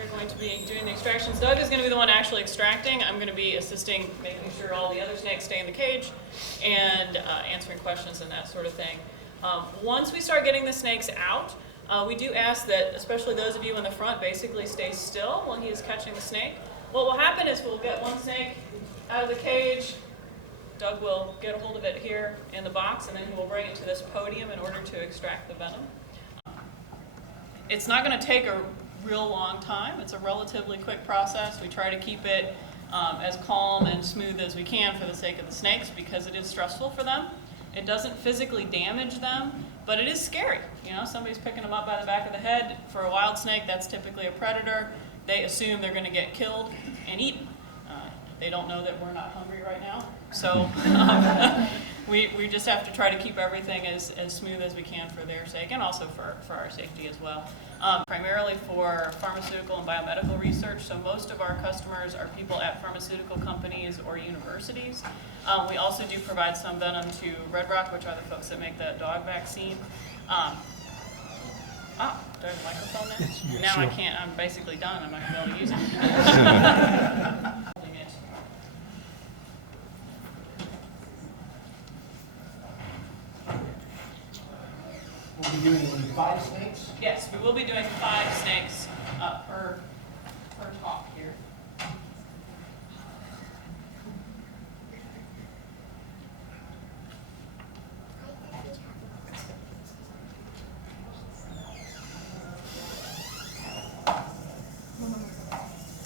We're going to be doing the extractions. Doug is going to be the one actually extracting. I'm going to be assisting, making sure all the other snakes stay in the cage and answering questions and that sort of thing. Once we start getting the snakes out, we do ask that, especially those of you in the front, basically stay still while he is catching the snake. What will happen is we'll get one snake out of the cage. Doug will get a hold of it here in the box, and then he will bring it to this podium in order to extract the venom. It's not going to take a real long time. It's a relatively quick process. We try to keep it as calm and smooth as we can for the sake of the snakes because it is stressful for them. It doesn't physically damage them, but it is scary. You know, somebody's picking them up by the back of the head. For a wild snake, that's typically a predator. They assume they're going to get killed and eaten. They don't know that we're not hungry right now. So we just have to try to keep everything as smooth as we can for their sake and also for our safety as well. Primarily for pharmaceutical and biomedical research. So most of our customers are people at pharmaceutical companies or universities. We also do provide some venom to Red Rock, which are the folks that make the dog vaccine. Do I have a microphone now? Yeah, now sure. I can't. I'm basically done. I'm not going to be able to use it. We'll be doing 5 snakes. Yes, we will be doing 5 snakes per talk here.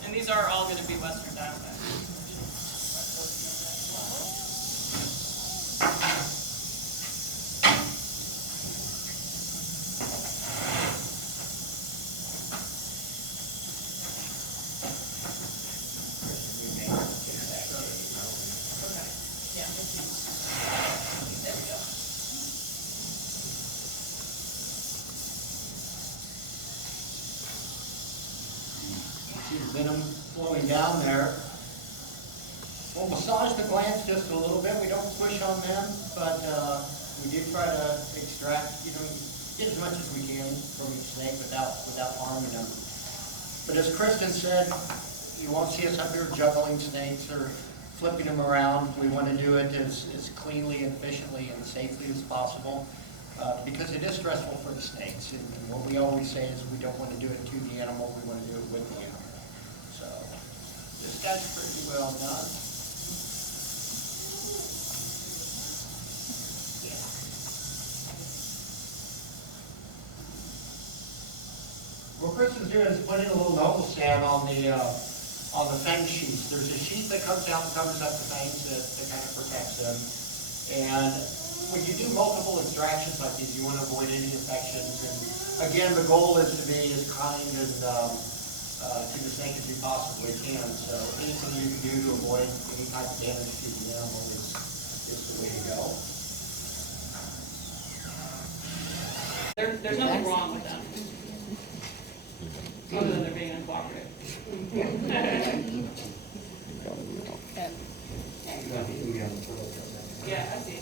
And these are all going to be Western Diamondbacks. See the venom flowing down there. We'll massage the glands just a little bit. We don't push on them, but we do try to extract, get as much as we can from each snake without harming them. But as Kristen said, you won't see us up here juggling snakes or flipping them around. We want to do it as cleanly, efficiently, and safely as possible. Because it is stressful for the snakes. And what we always say is we don't want to do it to the animal, we want to do it with the animal. So this guy's pretty well done. What Kristen's doing is putting a little noble stand on the fang sheath. There's a sheath that comes down and covers up the fangs that kind of protects them. And when you do multiple extractions like these, you want to avoid any infections. And again, the goal is to be as kind and to the snake as you possibly can. So anything you can do to avoid any type of damage to the animal is the way to go. There's nothing wrong with them, other than they're being uncooperative. Yeah, I see.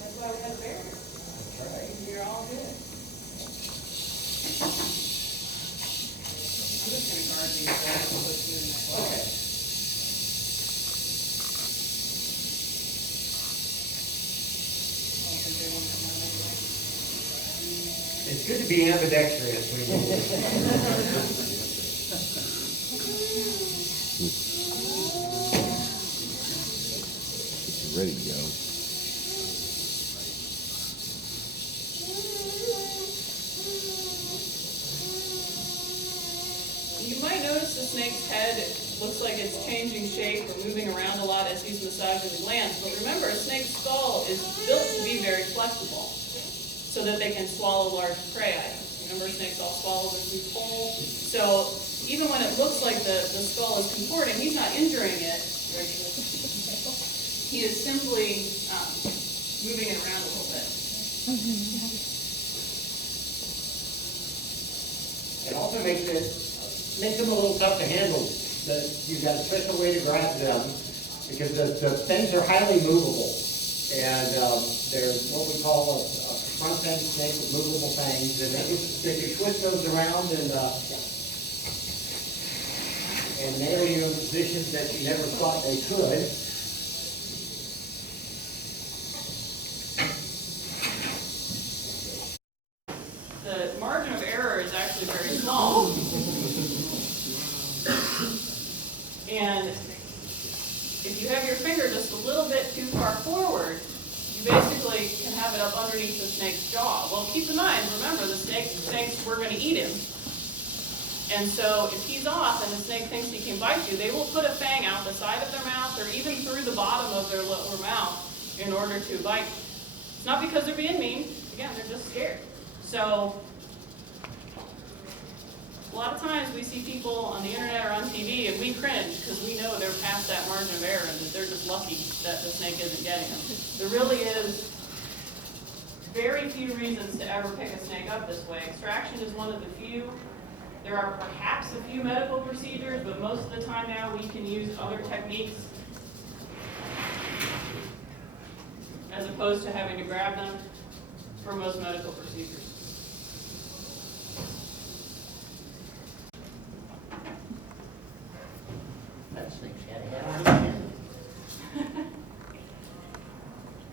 That's why we have barriers. That's right. You're all good. I'm just gonna guard these guys and put you in that box. Okay. I don't think they want to come out anyway. It's good to be ambidextrous. Ready to go. You might notice the snake's head looks like it's changing shape or moving around a lot as he's massaging the glands. But remember, a snake's skull is built to be very flexible so that they can swallow large prey items. Remember, snakes all swallow their food whole. So even when it looks like the skull is contorting, he's not injuring it. He is simply moving it around a little bit. It also makes them a little tough to handle. You've got a special way to grab them because the things are highly movable, and they're what we call a front fang snake with movable fangs, and they can twist those around and nail you in positions that you never thought they could. The margin of error is actually very small. And if you have your finger just a little bit too far forward, you basically can have it up underneath the snake's jaw. Well, keep in mind, remember, the snakes were going to eat him. And so if he's off and the snake thinks he can bite you, they will put a fang out the side of their mouth or even through the bottom of their lower mouth in order to bite you. It's not because they're being mean. Again, they're just scared. So a lot of times we see people on the internet or on TV and we cringe because we know they're past that margin of error and that they're just lucky that the snake isn't getting them. There really is very few reasons to ever pick a snake up this way. Extraction is one of the few. There are perhaps a few medical procedures, but most of the time now we can use other techniques as opposed to having to grab them for most medical procedures. That snake's had a head on his head.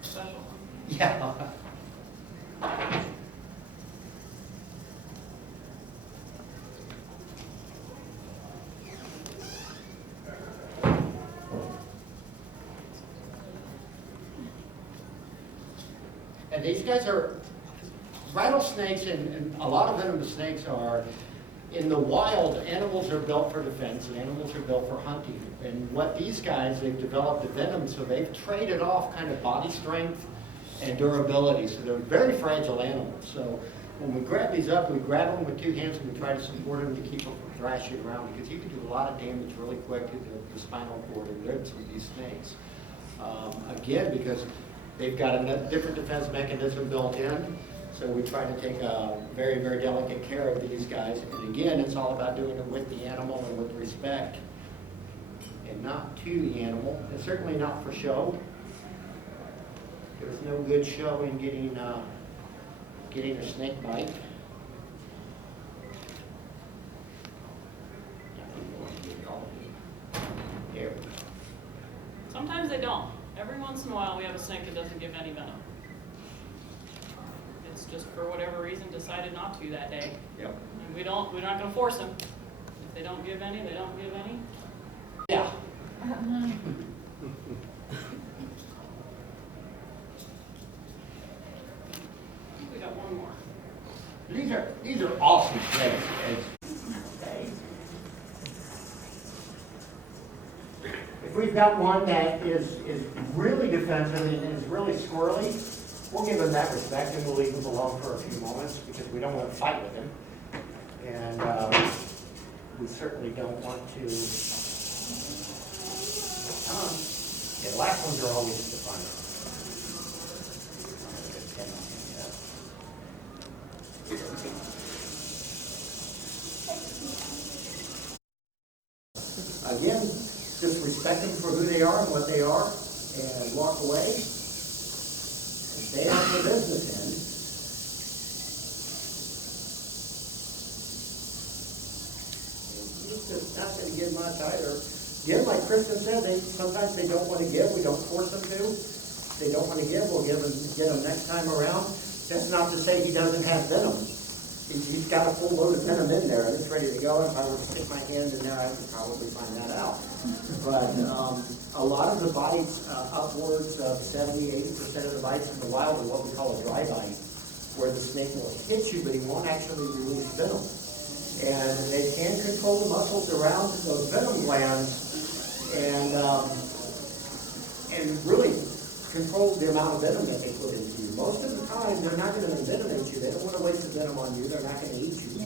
Special one. Yeah. And these guys are, rattlesnakes and a lot of venomous snakes are, in the wild, animals are built for defense and animals are built for hunting. And what these guys, they've developed the venom, so they've traded off kind of body strength and durability. So they're very fragile animals. So when we grab these up, we grab them with two hands and we try to support them to keep them from thrashing around, because you can do a lot of damage really quick to the spinal cord and ribs with these snakes. Again, because they've got a different defense mechanism built in. So we try to take very, very delicate care of these guys. And again, it's all about doing it with the animal and with respect, and not to the animal, and certainly not for show. There's no good show in getting a snake bite. There. Sometimes they don't. Every once in a while we have a snake that doesn't give any venom. It's just for whatever reason decided not to that day. Yep. And we're not going to force them. If they don't give any, they don't give any. Yeah. We got one more. These are awesome snakes. Okay. If we've got one that is really defensive and is really squirrely, we'll give him that respect and we'll leave him alone for a few moments because we don't want to fight with him. And we certainly don't want to. Come on. Yeah, the last ones are always the fun. Again, just respect them for who they are and what they are, and walk away, and stay on the business end. He's just not going to give much either. Again, like Kristen said, sometimes they don't want to give. We don't force them to. If they don't want to give, we'll get them next time around. That's not to say he doesn't have venom. He's got a full load of venom in there, and it's ready to go. If I were to stick my hand in there, I could probably find that out. But a lot of the bites, upwards of 70–80% of the bites in the wild are what we call a dry bite, where the snake will hit you, but he won't actually release venom. And they can control the muscles around those venom glands, and really control the amount of venom that they put into you. Most of the time, they're not going to envenomate you. They don't want to waste the venom on you. They're not going to eat you.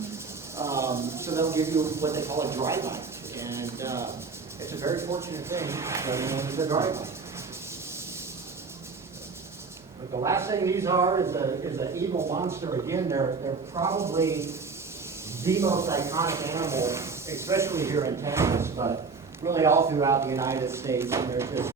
So they'll give you what they call a dry bite. And it's a very fortunate thing when it's a dry bite. But the last thing these are is an evil monster. Again, they're probably the most iconic animal, especially here in Texas, but really all throughout the United States. And they're just